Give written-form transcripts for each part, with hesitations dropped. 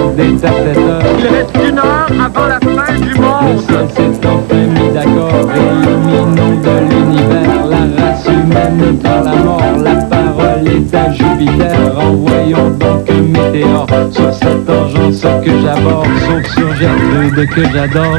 monde est à cette heure. Il reste 1 heure avant la fin du monde. Le ciel s'est enfin mis d'accord, illuminons de l'univers la race humaine par la mort. La parole est à Jupiter, envoyons donc un météore sur cette urgence que j'aborde, sauf sur Gertrude que j'adore.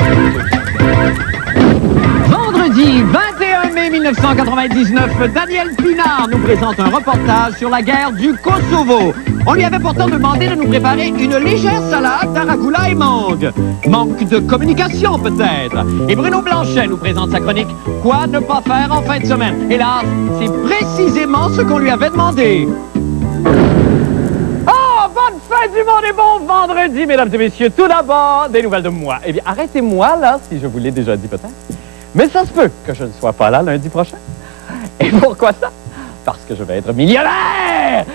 Vendredi 21 mai 1999, Daniel Pinard nous présente un reportage sur la guerre du Kosovo. On lui avait pourtant demandé de nous préparer une légère salade d'aragoula et mangue. Manque de communication peut-être. Et Bruno Blanchet nous présente sa chronique « Quoi ne pas faire en fin de semaine ?» Et là, c'est précisément ce qu'on lui avait demandé. Oh, bonne fin du monde et bon vendredi, mesdames et messieurs. Tout d'abord, des nouvelles de moi. Eh bien, arrêtez-moi là, si je vous l'ai déjà dit peut-être. Mais ça se peut que je ne sois pas là lundi prochain. Et pourquoi ça? Parce que je vais être millionnaire!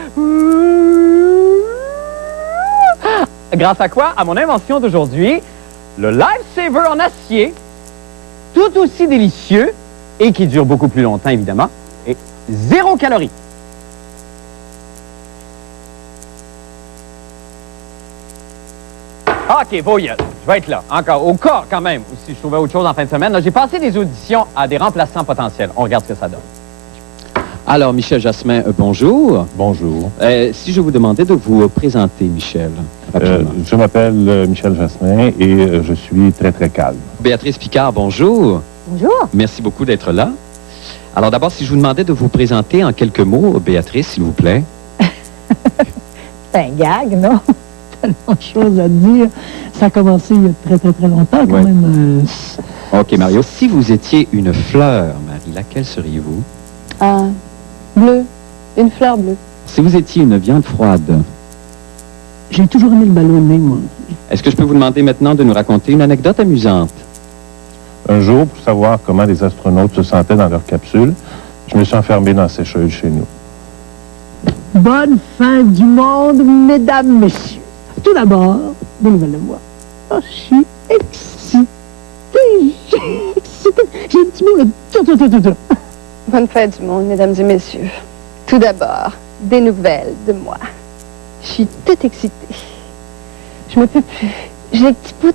Grâce à quoi? À mon invention d'aujourd'hui, le Lifesaver en acier, tout aussi délicieux et qui dure beaucoup plus longtemps, évidemment, et 0 calories. OK, voyelle. Je vais être là. Encore. Au cas, quand même, si je trouvais autre chose en fin de semaine. J'ai passé des auditions à des remplaçants potentiels. On regarde ce que ça donne. Alors, Michel Jasmin, bonjour. Bonjour. Si je vous demandais de vous présenter, Michel, rapidement. Je m'appelle Michel Jasmin et je suis très, très calme. Béatrice Picard, bonjour. Bonjour. Merci beaucoup d'être là. Alors d'abord, si je vous demandais de vous présenter en quelques mots, Béatrice, s'il vous plaît. C'est un gag, non? Tellement de choses à dire. Ça a commencé il y a très, très, très longtemps, quand même. OK, Mario. Si vous étiez une fleur, Marie, laquelle seriez-vous? Bleu. Une fleur bleue. Si vous étiez une viande froide, J'ai toujours aimé le ballonné, moi. est-ce que je peux vous demander maintenant de nous raconter une anecdote amusante? Un jour, pour savoir comment les astronautes se sentaient dans leur capsule, je me suis enfermé dans la sécheuse chez nous. Bonne fin du monde, mesdames, messieurs. Tout d'abord, des nouvelles de moi. Oh, je suis excitée. J'ai un petit mot, là. Bonne fête du monde, mesdames et messieurs. Tout d'abord, des nouvelles de moi. Je suis toute excitée. Je me peux plus. J'ai les petits bouts.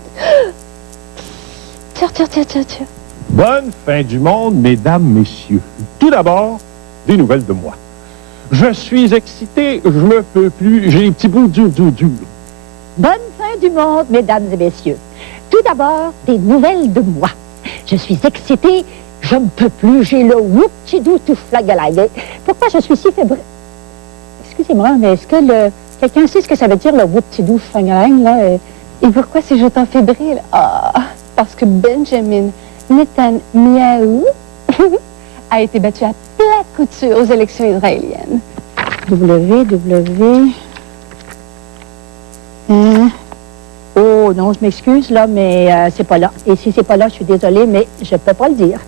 Tire. Bonne fin du monde, mesdames, messieurs. Tout d'abord, des nouvelles de moi. Je suis excité, je me peux plus, j'ai les petits bouts durs. Bonne fin du monde, mesdames et messieurs. Tout d'abord, des nouvelles de moi. Je suis excitée, je ne peux plus, j'ai le whoop-tidou tout flagalague. Pourquoi je suis si fébrile? Excusez-moi, mais est-ce que quelqu'un sait ce que ça veut dire, le whoop-tidou flagalague, là? Et pourquoi si je t'en fébrile? Parce que Benjamin Netanyahu a été battu à plat couture aux élections israéliennes. Oh non, je m'excuse, là, mais c'est pas là. Et si c'est pas là, je suis désolée, mais je peux pas le dire.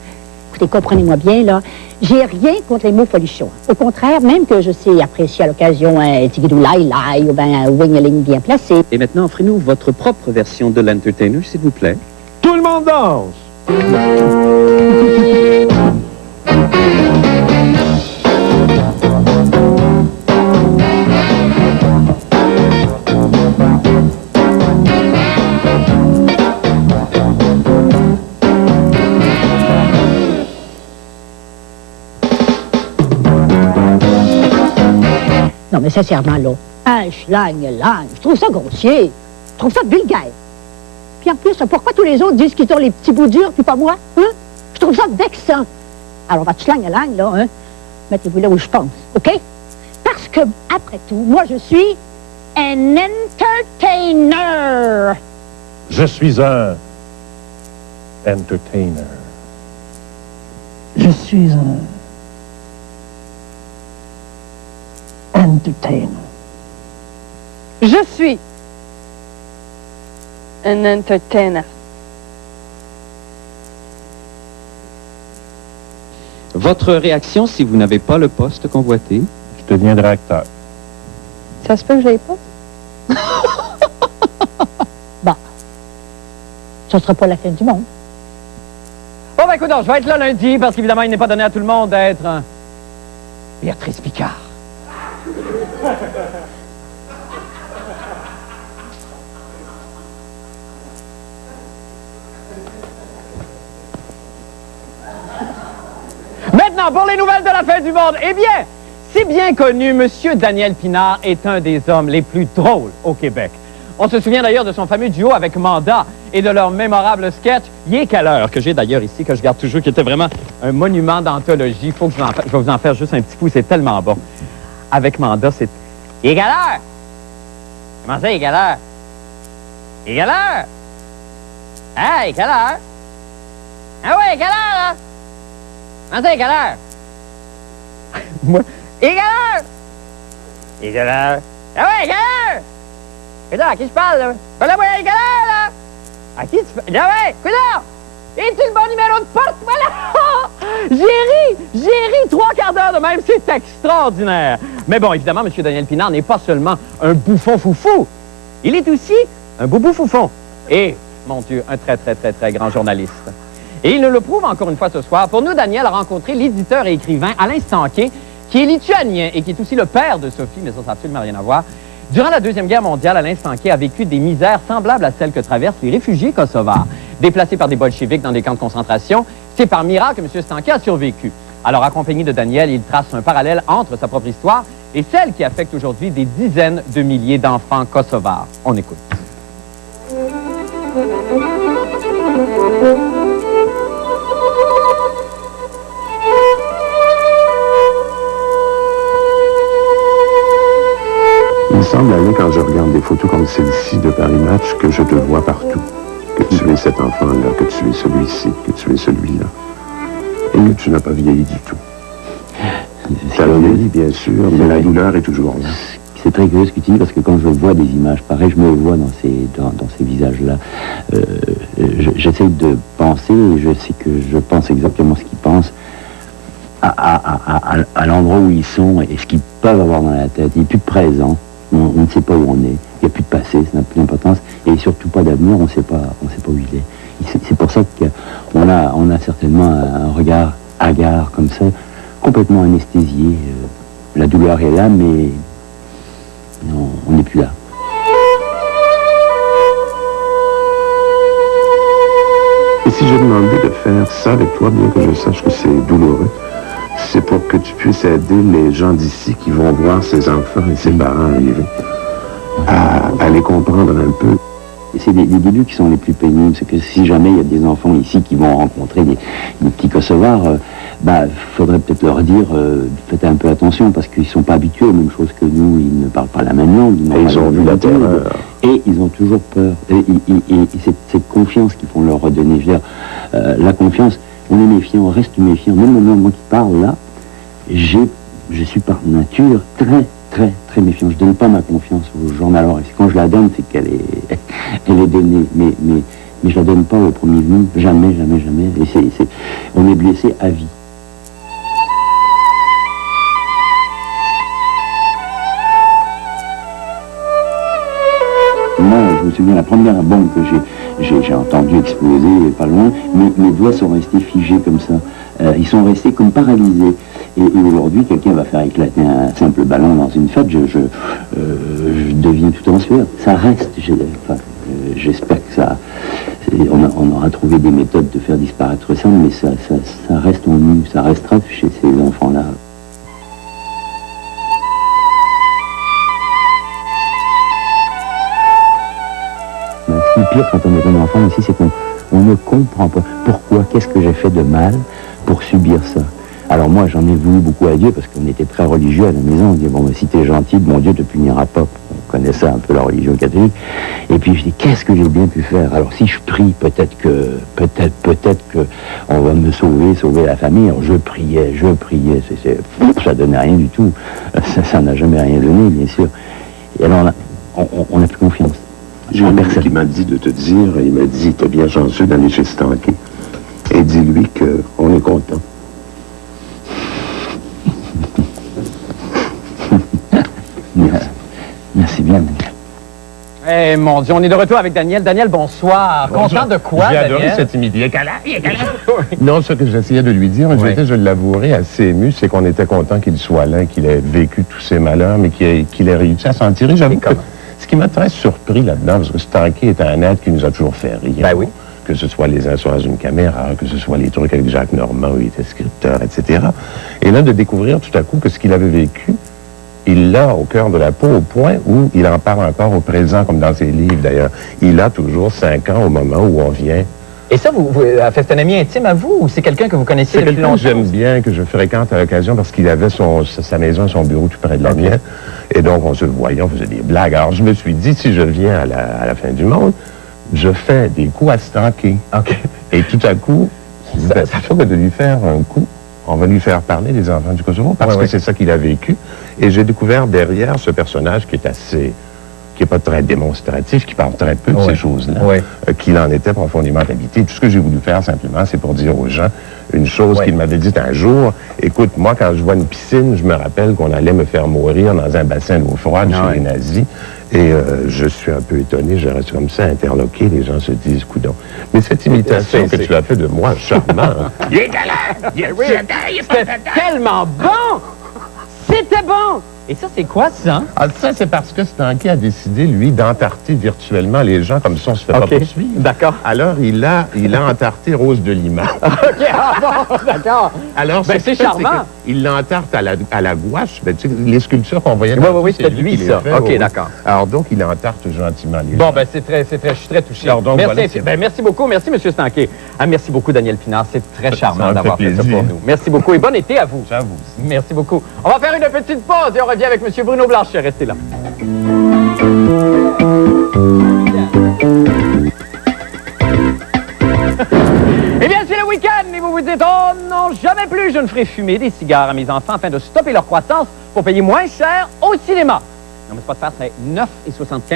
Écoutez, comprenez-moi bien, là. J'ai rien contre les mots folichons. Au contraire, même que je sais apprécier à l'occasion un tigidou lai ou bien un wingling bien placé. Et maintenant, offrez-nous votre propre version de l'Entertainer, s'il vous plaît. Tout le monde danse! Non, mais sincèrement, là, un schlang-lang, je trouve ça grossier. Je trouve ça vulgaire. Puis en plus, pourquoi tous les autres disent qu'ils ont les petits bouts durs, puis pas moi? Hein? Je trouve ça vexant. Alors, votre schlang-lang, là, hein, mettez-vous là où je pense, OK? Parce que, après tout, moi, je suis un entertainer. Je suis un entertainer. Je suis un entertainer. Je suis un entertainer. Votre réaction si vous n'avez pas le poste convoité? Je deviendrai acteur. Ça se peut que je l'ai pas? Bah, ça sera pas la fin du monde. Bon, ben, écoute, je vais être là lundi parce qu'évidemment, il n'est pas donné à tout le monde d'être Béatrice Picard. maintenant pour les nouvelles de la fin du monde. Eh bien, c'est bien connu, Monsieur Daniel Pinard est un des hommes les plus drôles au Québec. On se souvient d'ailleurs de son fameux duo avec Manda et de leur mémorable sketch « Il est quelle heure ?» que j'ai d'ailleurs ici, que je garde toujours, qui était vraiment un monument d'anthologie. Faut que je vais vous en faire juste un petit coup, c'est tellement bon. Avec Manda, c'est « Il est quelle heure? » Comment ça, il est quelle heure? Il est quelle heure? Hein, il est quelle heure? Ah ouais, quelle heure, là? Comment ça, il est quelle heure? Moi, il est quelle heure? Il est quelle heure? Ah ouais, quelle heure? Coudard, à qui je parle, là? Voilà, moi, il est quelle heure, là? À qui tu parles? Ah ouais, coudard! Es-tu le bon numéro de porte? Voilà! J'ai ri 3 quarts d'heure de même, c'est extraordinaire. Mais bon, évidemment, M. Daniel Pinard n'est pas seulement un bouffon foufou, il est aussi un boubou foufon. Et, mon Dieu, un très, très, très, très grand journaliste. Et il nous le prouve encore une fois ce soir. Pour nous, Daniel a rencontré l'éditeur et écrivain Alain Stanquet, qui est lituanien et qui est aussi le père de Sophie, mais ça n'a absolument rien à voir. Durant la Deuxième Guerre mondiale, Alain Stanquet a vécu des misères semblables à celles que traversent les réfugiés kosovars. Déplacés par des bolcheviks dans des camps de concentration, c'est par miracle que M. Stanquet a survécu. Alors, accompagné de Daniel, il trace un parallèle entre sa propre histoire et celle qui affecte aujourd'hui des dizaines de milliers d'enfants kosovars. On écoute. Il me semble, Alain, quand je regarde des photos comme celle-ci de Paris Match, que je te vois partout. Que tu es cet enfant-là, que tu es celui-ci, que tu es celui-là. Et tu n'as pas vieilli du tout. Ça a vieilli, bien sûr, mais la douleur est toujours là. C'est très curieux ce que tu dis, parce que quand je vois des images pareilles, je me vois dans ces visages-là. J'essaie de penser, et je sais que je pense exactement ce qu'ils pensent, à l'endroit où ils sont et ce qu'ils peuvent avoir dans la tête. Il n'est plus de présent, on ne sait pas où on est, il n'y a plus de passé, ça n'a plus d'importance, et surtout pas d'avenir, on ne sait pas où il est. C'est pour ça qu'on a certainement un regard hagard comme ça, complètement anesthésié. La douleur est là, mais non, on n'est plus là. Et si j'ai demandé de faire ça avec toi, bien que je sache que c'est douloureux, c'est pour que tu puisses aider les gens d'ici qui vont voir ces enfants et ces parents arriver à les comprendre un peu. Et c'est des débuts qui sont les plus pénibles. C'est que si jamais il y a des enfants ici qui vont rencontrer des petits Kosovars, faudrait peut-être leur dire, faites un peu attention, parce qu'ils ne sont pas habitués aux mêmes choses que nous. Ils ne parlent pas la même langue. Ils ont vu la terreur. Et ils ont toujours peur. Et c'est cette confiance qu'il faut leur redonner. Je veux dire, la confiance, on est méfiant, on reste méfiant. Même moi qui parle là, je suis par nature très, très, très méfiant. Je ne donne pas ma confiance aux gens. Alors, quand je la donne, c'est qu'elle est donnée. Mais je ne la donne pas au premier venu. Jamais, jamais, jamais. Et on est blessé à vie. Moi, je me souviens, la première bombe que j'ai entendu exploser pas loin, mes doigts sont restés figés comme ça. Ils sont restés comme paralysés. Et aujourd'hui, quelqu'un va faire éclater un simple ballon dans une fête, je deviens tout en sueur. Ça reste, j'espère que ça... On aura trouvé des méthodes de faire disparaître ça, mais ça reste en nous, ça restera chez ces enfants-là. Ce qui est pire quand on est un enfant aussi, c'est qu'on ne comprend pas pourquoi, qu'est-ce que j'ai fait de mal pour subir ça. Alors moi, j'en ai voulu beaucoup à Dieu, parce qu'on était très religieux à la maison. On disait, bon, si t'es gentil, mon Dieu te punira pas. On connaissait un peu la religion catholique. Et puis je dis, qu'est-ce que j'ai bien pu faire? Alors si je prie, peut-être que on va me sauver la famille. Alors, je priais. Ça donnait rien du tout. Ça n'a jamais rien donné, bien sûr. Et alors, on n'a plus confiance. J'ai un mec qui m'a dit de te dire, il m'a dit, t'es bien chanceux d'aller chez Stanquet. Et dis-lui qu'on est content. Merci bien, Daniel. Eh, mon Dieu, on est de retour avec Daniel. Daniel, bonsoir. Content de quoi, J'ai Daniel? adoré cette timidité. Non, ce que j'essayais de lui dire, j'étais, je l'avouerai, assez ému, c'est qu'on était content qu'il soit là, qu'il ait vécu tous ces malheurs, mais qu'il ait réussi à s'en tirer. J'avoue que ce qui m'a très surpris là-dedans, parce que Stanquet est un être qui nous a toujours fait rire. Ben oui. que ce soit Les uns sur une caméra, que ce soit les trucs avec Jacques Normand, où il était scripteur, etc. Et là, de découvrir tout à coup que ce qu'il avait vécu, il l'a au cœur de la peau, au point où il en parle encore au présent, comme dans ses livres d'ailleurs. Il a toujours 5 ans au moment où on vient. Et ça, c'est un ami intime à vous ou c'est quelqu'un que vous connaissiez depuis longtemps? C'est quelqu'un que j'aime bien, que je fréquente à l'occasion parce qu'il avait sa maison, son bureau tout près de la mienne. Et donc, on se voyait, on faisait des blagues. Alors, je me suis dit, si je viens à la fin du monde, je fais des coups à Stanké. Et tout à coup, ça fait que de lui faire un coup, on va lui faire parler des enfants du Kosovo, parce que c'est ça qu'il a vécu. Et j'ai découvert derrière ce personnage qui est pas très démonstratif, qui parle très peu de ces choses-là, qu'il en était profondément habité. Tout ce que j'ai voulu faire, simplement, c'est pour dire aux gens une chose qu'il m'avait dit un jour. Écoute, moi, quand je vois une piscine, je me rappelle qu'on allait me faire mourir dans un bassin d'eau froide chez les nazis. Et je suis un peu étonné, je reste comme ça, interloqué, les gens se disent, coudonc. Mais cette imitation que tu as fait de moi, charmant, il est C'était tellement bon! C'était bon! Et ça, c'est quoi, ça? Ah, ça, c'est parce que Stanké a décidé, lui, d'entarter virtuellement les gens, comme ça, on se fait pas poursuivre. D'accord. Alors, il a entarté Rose de Lima. D'accord. Alors, c'est charmant. Il l'entarte à la gouache. Ben, tu sais, les sculptures qu'on voyait Oui, c'était lui, ça. OK, d'accord. Alors, donc, il entarte gentiment les gens. Bon, ben, je suis très touché. Alors, donc, merci, merci beaucoup. Merci, M. Stanké. Merci beaucoup, Daniel Pinard. C'est très charmant d'avoir fait ça pour nous. Merci beaucoup et bon été à vous. J'avoue. Merci beaucoup. On va faire une petite pause et on revient avec M. Bruno Blanchet. Restez là. Eh bien, c'est le week-end et vous vous dites, oh non, jamais plus je ne ferai fumer des cigares à mes enfants afin de stopper leur croissance pour payer moins cher au cinéma. Non, mais c'est pas de faire, c'est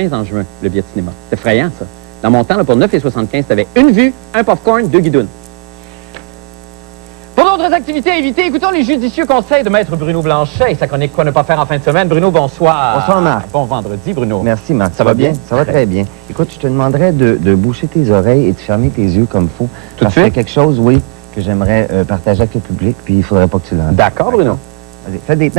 9,75 en juin, le billet de cinéma. C'est effrayant, ça. Dans mon temps, là, pour 9,75, t'avais une vue, un popcorn, 2 guidounes. Pour d'autres activités à éviter, écoutons les judicieux conseils de Maître Bruno Blanchet et sa chronique Quoi ne pas faire en fin de semaine. Bruno, bonsoir. Bonsoir, Marc. Bon vendredi, Bruno. Merci, Marc. Ça va bien? Ça va très bien. Écoute, je te demanderais de boucher tes oreilles et de fermer tes yeux comme il faut. Tout de suite? Parce qu'il y a quelque chose, oui, que j'aimerais partager avec le public, puis il faudrait pas que tu l'entendes. D'accord, Bruno. Vas-y, fais des... OK.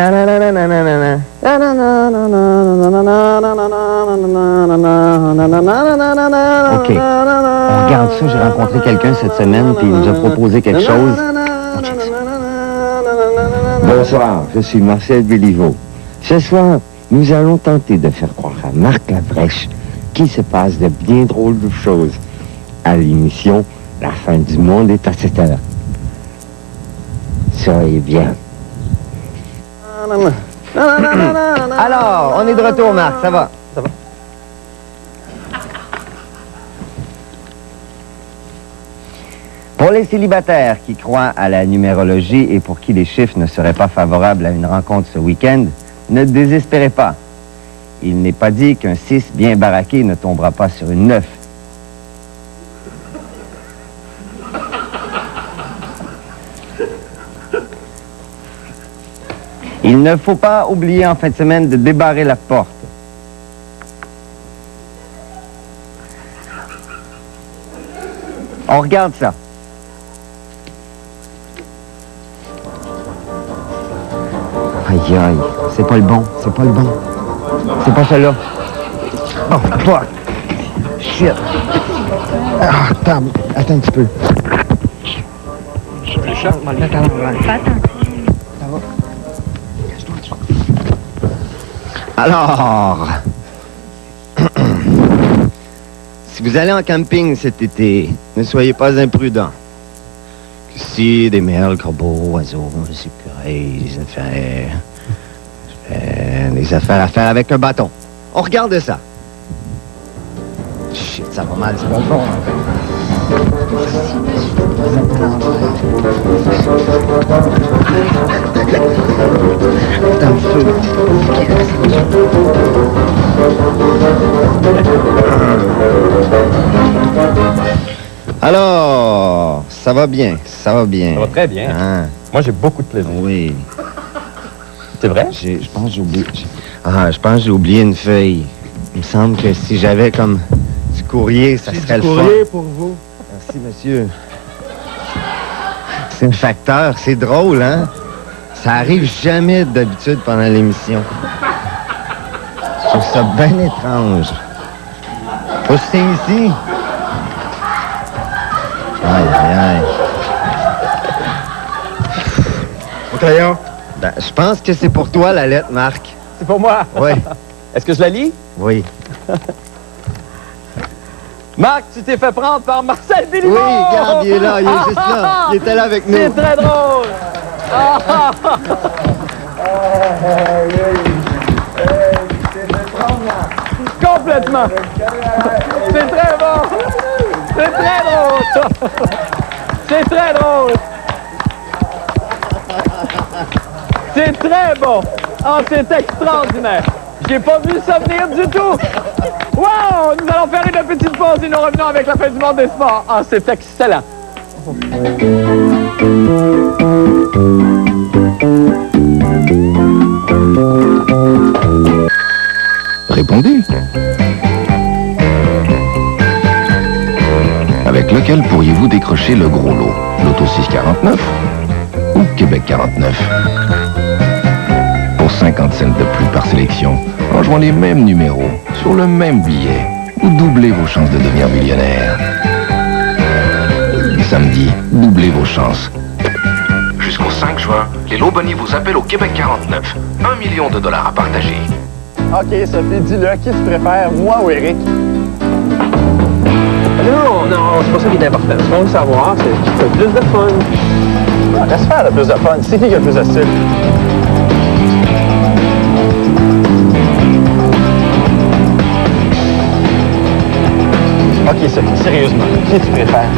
On regarde ça. J'ai rencontré quelqu'un cette semaine, puis il nous a proposé quelque chose. Bonsoir, je suis Marcel Béliveau. Ce soir, nous allons tenter de faire croire à Marc Labrèche qu'il se passe de bien drôles de choses. À l'émission, la fin du monde est à 7 heures. Soyez bien. Alors, on est de retour, Marc, ça va? Ça va. Pour les célibataires qui croient à la numérologie et pour qui les chiffres ne seraient pas favorables à une rencontre ce week-end, ne désespérez pas. Il n'est pas dit qu'un 6 bien baraqué ne tombera pas sur une 9. Il ne faut pas oublier en fin de semaine de débarrer la porte. On regarde ça. Aïe, aïe, c'est pas le bon, c'est pas le bon. C'est pas celui-là. Oh, fuck. Shit. Ah, attends un petit peu. On va le mettre à l'envers. Ça va. Alors, si vous allez en camping cet été, ne soyez pas imprudents. Si des merles, corbeaux, oiseaux, des écureuils, des affaires à faire avec un bâton. On regarde ça. Shit, ça va mal, c'est pas bon. Attends un peu. Alors, ça va bien, ça va bien. Ça va très bien. Hein? Moi, j'ai beaucoup de plaisir. Oui. C'est vrai? Je pense que j'ai oublié... je pense que j'ai oublié une feuille. Il me semble que si j'avais comme du courrier, ça serait le fun. Du courrier pour vous. Merci, monsieur. C'est un facteur, c'est drôle, hein? Ça arrive jamais d'habitude pendant l'émission. Je trouve ça bien étrange. Faut se signer ici. Aïe, aïe, aïe. Au crayon. Ben, je pense que c'est pour toi, la lettre, Marc. C'est pour moi? Oui. Est-ce que je la lis? Oui. Marc, tu t'es fait prendre par Marcel Billimont! Oui, regarde, il est là, il est juste là. Il était là avec nous. C'est très drôle! Complètement! C'est très bon! C'est très drôle! C'est très drôle! C'est très bon! Oh, c'est extraordinaire! J'ai pas vu ça venir du tout! Wow! Nous allons faire une petite pause et nous revenons avec la fin du monde des sports. Ah, c'est excellent! Répondez. Avec lequel pourriez-vous décrocher le gros lot? L'Auto 649 ou Québec 49? Pour 50 cents de plus par sélection, en jouant les mêmes numéros sur le même billet, ou doublez vos chances de devenir millionnaire. Samedi, doublez vos chances. Jusqu'au 5 juin, les lots bonnies vous appellent au Québec 49. 1 million de dollars à partager. OK, Sophie, dis-le. Qui tu préfères, moi ou Eric? Non, c'est pas ça qui est important. Ce qu'on veut savoir, c'est qui fait le plus de fun. Ah, laisse faire le plus de fun. C'est qui a le plus de style? OK, Sophie, sérieusement, qui tu préfères?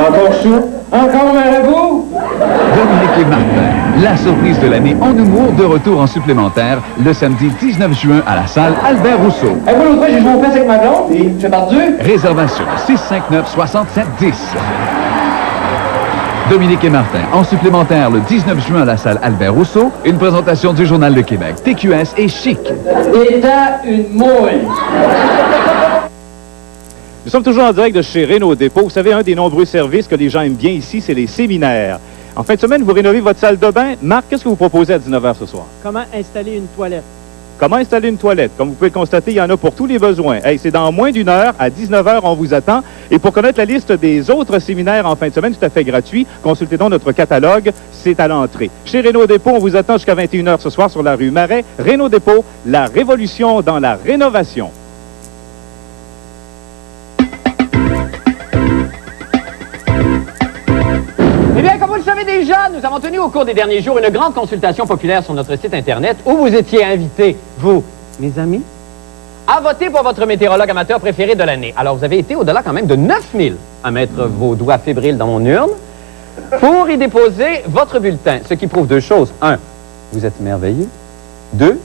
Encore chaud? Encore Marabout? Dominique et Martin, la surprise de l'année en humour, de retour en supplémentaire le samedi 19 juin à la salle Albert Rousseau. Moi, l'autre fois, j'ai joué aux fesses avec ma blonde et j'ai perdu. Réservation 659-6710. Dominique et Martin, en supplémentaire le 19 juin à la salle Albert Rousseau, une présentation du Journal de Québec, TQS et Chic. Et t'as une mouille. Nous sommes toujours en direct de chez Rénault Dépôt. Vous savez, un des nombreux services que les gens aiment bien ici, c'est les séminaires. En fin de semaine, vous rénovez votre salle de bain. Marc, qu'est-ce que vous proposez à 19h ce soir? Comment installer une toilette? Comment installer une toilette? Comme vous pouvez le constater, il y en a pour tous les besoins. Hey, c'est dans moins d'une heure, à 19h, on vous attend. Et pour connaître la liste des autres séminaires en fin de semaine, tout à fait gratuit, consultez donc notre catalogue, c'est à l'entrée. Chez Rénault Dépôt, on vous attend jusqu'à 21h ce soir sur la rue Marais. Rénault Dépôt, la révolution dans la rénovation. Eh bien, comme vous le savez déjà, nous avons tenu au cours des derniers jours une grande consultation populaire sur notre site Internet où vous étiez invités, vous, mes amis, à voter pour votre météorologue amateur préféré de l'année. Alors, vous avez été au-delà quand même de 9000 à mettre vos doigts fébriles dans mon urne pour y déposer votre bulletin, ce qui prouve deux choses. 1, vous êtes merveilleux. 2,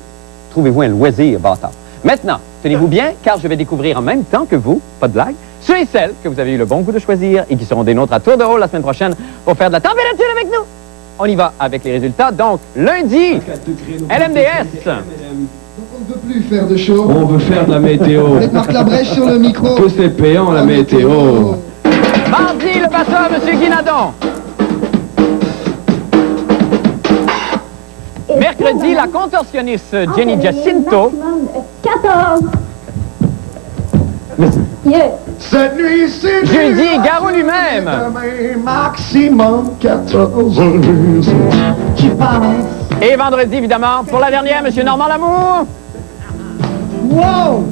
trouvez-vous un loisir, bâtard. Maintenant, tenez-vous bien, car je vais découvrir en même temps que vous, pas de blague, ceux et celles que vous avez eu le bon goût de choisir et qui seront des nôtres à tour de rôle la semaine prochaine pour faire de la température avec nous. On y va avec les résultats. Donc, lundi, LMDS. On ne veut plus faire de show. On veut faire de la météo. Avec Marc Labrèche sur le micro. Que c'est payant, la météo. Mardi, le passeur, M. Guinadon. Mercredi, la contorsionniste Jenny Jacinto. 14. Yeah. Cette nuit, c'est Jeudi, Garou lui-même. demain, maximum 14 heures qui passe. Et vendredi, évidemment, pour la dernière, M. Normand Lamour. Wow!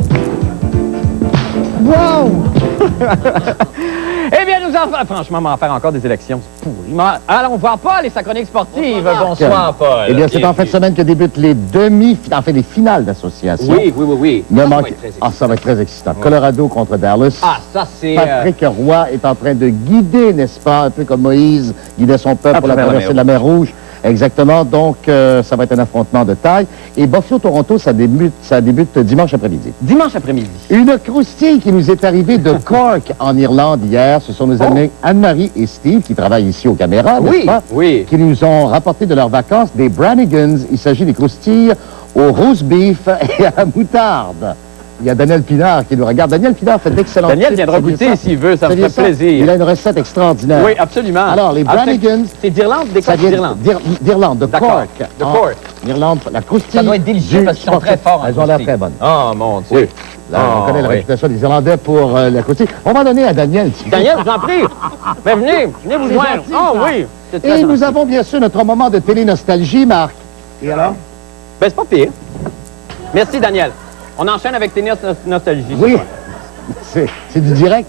Wow! Eh bien, nous en... Franchement, on va en faire encore des élections. C'est pourri. Allons voir Paul et sa chronique sportive. Bonsoir, Paul. Eh bien, c'est en fin de semaine que débutent les les finales d'association. Oui. Ça va être très excitant. Colorado contre Dallas. Ah, ça, c'est... Patrick Roy est en train de guider, n'est-ce pas, un peu comme Moïse guidait son peuple pour la traversée de la mer Rouge. Exactement. Donc, ça va être un affrontement de taille. Et Buffalo-Toronto, ça débute dimanche après-midi. Dimanche après-midi. Une croustille qui nous est arrivée de Cork, en Irlande, hier. Ce sont nos amis Anne-Marie et Steve, qui travaillent ici aux caméras, n'est-ce pas? Oui. Qui nous ont rapporté de leurs vacances des Brannigans. Il s'agit des croustilles au roast beef et à la moutarde. Il y a Daniel Pinard qui nous regarde. Daniel Pinard fait d'excellents Daniel chips, viendra c'est bien goûter ça? s'il veut, ça me C'est bien ferait plaisir. Il a une recette extraordinaire. Oui, absolument. Alors, les Brannigans... C'est d'Irlande, des Ça Corses vient d'Irlande. d'Irlande, de D'accord. Cork. De Cork. En Irlande, la croustille. Ça doit être délicieux du parce qu'ils sont sportif. très forts en Elles ont l'air croustille. très bonnes. Oh, mon Dieu. Oui. Là, on connaît la réputation des Irlandais pour la croustille. On va donner à Daniel. Daniel, je vous en prie. Mais venez vous joindre. gentil, Oh ça. oui. C'est très Et nous gentil. avons bien sûr notre moment de télé-nostalgie, Marc. Et alors? Ben, c'est pas pire. Merci, Daniel. On enchaîne avec tes nostalgie. Oui. C'est du direct.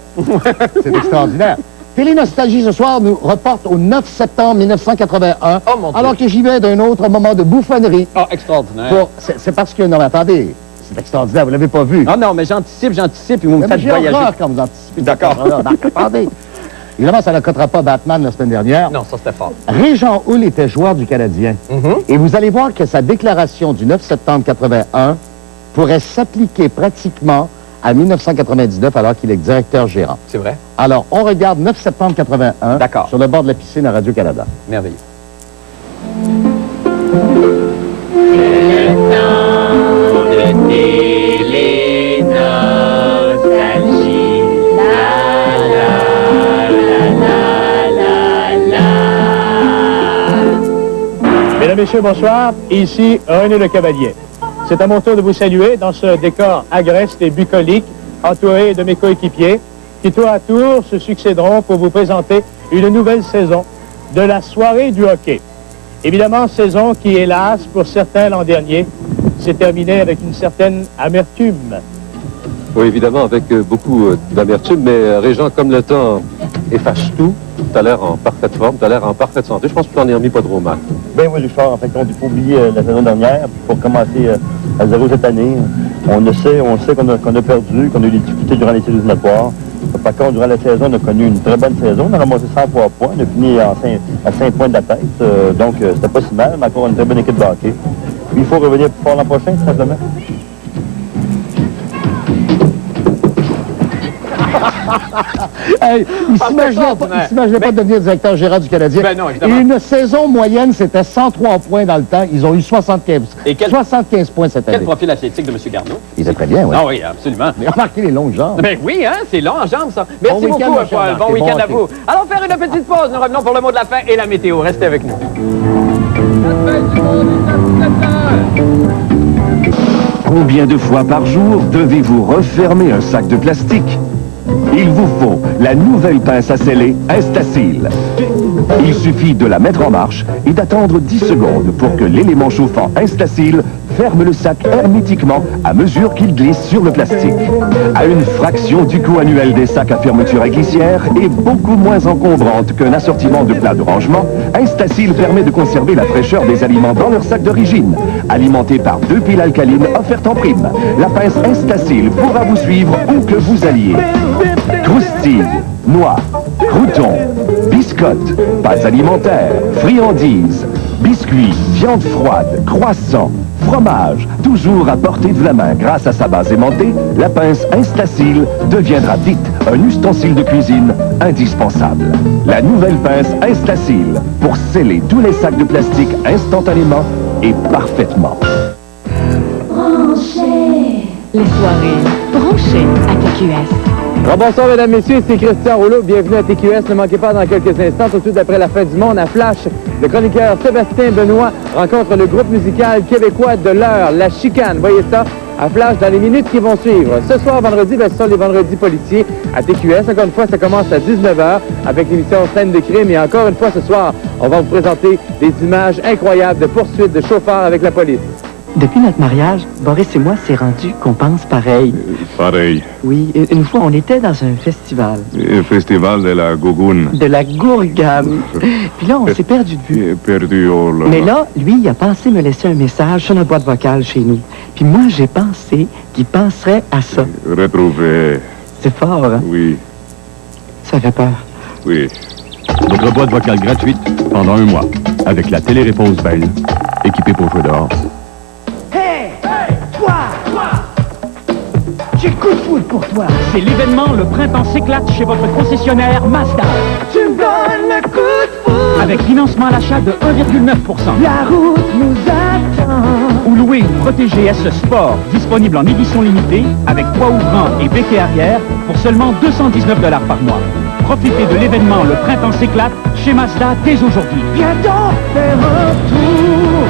C'est extraordinaire. Télé-nostalgie ce soir nous reporte au 9 septembre 1981. Oh, mon Dieu. Alors que j'y vais d'un autre moment de bouffonnerie. Oh, extraordinaire. C'est parce que, non mais attendez, c'est extraordinaire, vous l'avez pas vu. Non, non, mais j'anticipe, puis vous me faites J'ai voyager. horreur quand vous anticipez. D'accord. Attendez. Évidemment, ça ne coûtera pas Batman la semaine dernière. Non, ça c'était fort. Régent Houle était joueur du Canadien. Et vous allez voir que sa déclaration du 9 septembre 81 pourrait s'appliquer pratiquement à 1999 alors qu'il est directeur gérant. C'est vrai? Alors, on regarde 9 septembre 81 sur le bord de la piscine à Radio-Canada. Merveilleux. Mesdames, Messieurs, bonsoir. Ici René Le Cavalier. C'est à mon tour de vous saluer dans ce décor agreste et bucolique, entouré de mes coéquipiers, qui tour à tour se succéderont pour vous présenter une nouvelle saison de la soirée du hockey. Évidemment, saison qui, hélas, pour certains l'an dernier, s'est terminée avec une certaine amertume. Oui, évidemment, avec beaucoup d'amertume, mais Régent, comme le temps efface tout, tu as l'air en parfaite forme, tu as l'air en parfaite santé. Je pense que tu n'en es remis pas trop mal. Ben oui, Richard, en fait, on faut oublier la saison dernière, puis pour commencer à zéro cette année. On sait qu'on a perdu, qu'on a eu des difficultés durant les séries éliminatoires. Par contre, durant la saison, on a connu une très bonne saison. On a ramassé 103 points, on a fini à 5 points de la tête. Donc, c'était pas si mal, mais encore une très bonne équipe de hockey. Puis, il faut revenir plus fort l'an prochain, tout simplement. Hey, il s'imaginait pas devenir directeur gérant du Canadien. Ben non, évidemment. Et une saison moyenne, c'était 103 points dans le temps. Ils ont eu 75 points cette année. Quel profil athlétique de M. Garneau? Il était très bien, oui. Ah oui, absolument. Mais remarquez les longues jambes. Ben oui, hein, c'est long en jambes, ça. Merci Bon week-end, beaucoup, mon cher Paul. Marc. Bon Et week-end bon à vous. Allons faire une petite pause. Nous revenons pour le mot de la fin et la météo. Restez avec nous. Combien de fois par jour devez-vous refermer un sac de plastique? Il vous faut la nouvelle pince à sceller Instasil. Il suffit de la mettre en marche et d'attendre 10 secondes pour que l'élément chauffant Instasil ferme le sac hermétiquement à mesure qu'il glisse sur le plastique. À une fraction du coût annuel des sacs à fermeture à glissière et beaucoup moins encombrante qu'un assortiment de plats de rangement, Instasil permet de conserver la fraîcheur des aliments dans leur sac d'origine. Alimenté par 2 piles alcalines offertes en prime, la pince Instasil pourra vous suivre où que vous alliez. Croustilles, noix, croûtons, biscottes, pâtes alimentaires, friandises, biscuits, viande froide, croissants, fromage, toujours à portée de la main grâce à sa base aimantée, la pince Instasil deviendra vite un ustensile de cuisine indispensable. La nouvelle pince Instasil pour sceller tous les sacs de plastique instantanément et parfaitement. Branchez les soirées branchées à TQS. Bonsoir, mesdames, messieurs, c'est Christian Rouleau. Bienvenue à TQS. Ne manquez pas dans quelques instants, tout de suite après la fin du monde, à Flash, le chroniqueur Sébastien Benoît rencontre le groupe musical québécois de l'heure, La Chicane. Voyez ça à Flash dans les minutes qui vont suivre. Ce soir, vendredi, ce sont les vendredis policiers à TQS. Encore une fois, ça commence à 19h avec l'émission Scène de crime. Et encore une fois, ce soir, on va vous présenter des images incroyables de poursuites de chauffeurs avec la police. Depuis notre mariage, Boris et moi, c'est rendu qu'on pense pareil. Pareil. Oui, une fois, on était dans un festival. Le festival de la Gogoune. De la Gourgane. Puis là, on s'est perdu de vue. Perdu, oh là. Mais là, lui, il a pensé me laisser un message sur notre boîte vocale chez nous. Puis moi, j'ai pensé qu'il penserait à ça. Retrouvé. C'est fort, hein? Oui. Ça fait peur. Oui. Votre boîte vocale gratuite pendant un mois, avec la télé-réponse Bell, équipée pour jouer dehors. J'ai coup de foudre pour toi. C'est l'événement Le Printemps s'éclate chez votre concessionnaire Mazda. Tu me donnes le coup de foudre. Avec financement à l'achat de 1,9%. La route nous attend. ou louer ou protéger S Sport, disponible en édition limitée, avec toit ouvrant et béquet arrière, pour seulement 219 $ par mois. Profitez de l'événement Le Printemps s'éclate chez Mazda dès aujourd'hui. Viens donc faire un tour.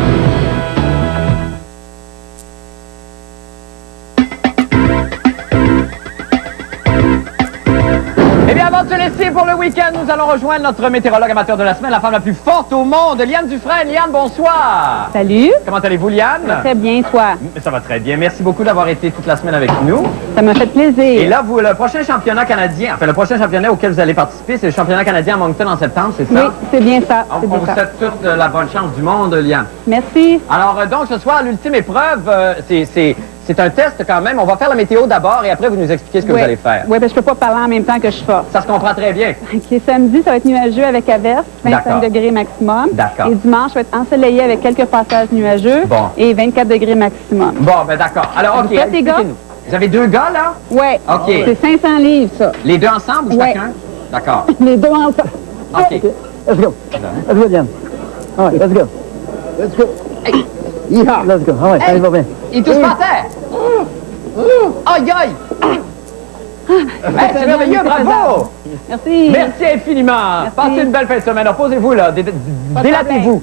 Eh bien, avant de se laisser pour le week-end, nous allons rejoindre notre météorologue amateur de la semaine, la femme la plus forte au monde, Liane Dufresne. Liane, bonsoir. Salut. Comment allez-vous, Liane? Très bien, toi. Ça va très bien. Merci beaucoup d'avoir été toute la semaine avec nous. Ça m'a fait plaisir. Et là, vous, le prochain championnat canadien, enfin, le prochain championnat auquel vous allez participer, c'est le championnat canadien à Moncton en septembre, c'est ça? Oui, c'est bien ça. On vous souhaite toute la bonne chance du monde, Liane. Merci. Alors, donc, ce soir, l'ultime épreuve, c'est un test quand même. On va faire la météo d'abord et après, vous nous expliquez ce que vous allez faire. Oui, ben, je peux pas parler en même temps que je force. Ça se comprend très bien. OK, samedi, ça va être nuageux avec averse, 25 degrés maximum. D'accord. Et dimanche, ça va être ensoleillé avec quelques passages nuageux et 24 degrés maximum. Bon, ben d'accord. Alors, OK, les gars? Vous avez 2 gars, là? Oui. OK. C'est 500 livres, ça. Les 2 ensemble ou chacun? D'accord. Les 2 ensemble. OK. Let's go. Let's go, Diane. All right, let's go. Let's go. Hey. Yeah, let's go. All right, ça va bien. Il touche par terre. Aïe, aïe. C'est merveilleux, bravo. Merci. Merci infiniment. Passez une belle fin de semaine. Reposez-vous, là. Délatez-vous.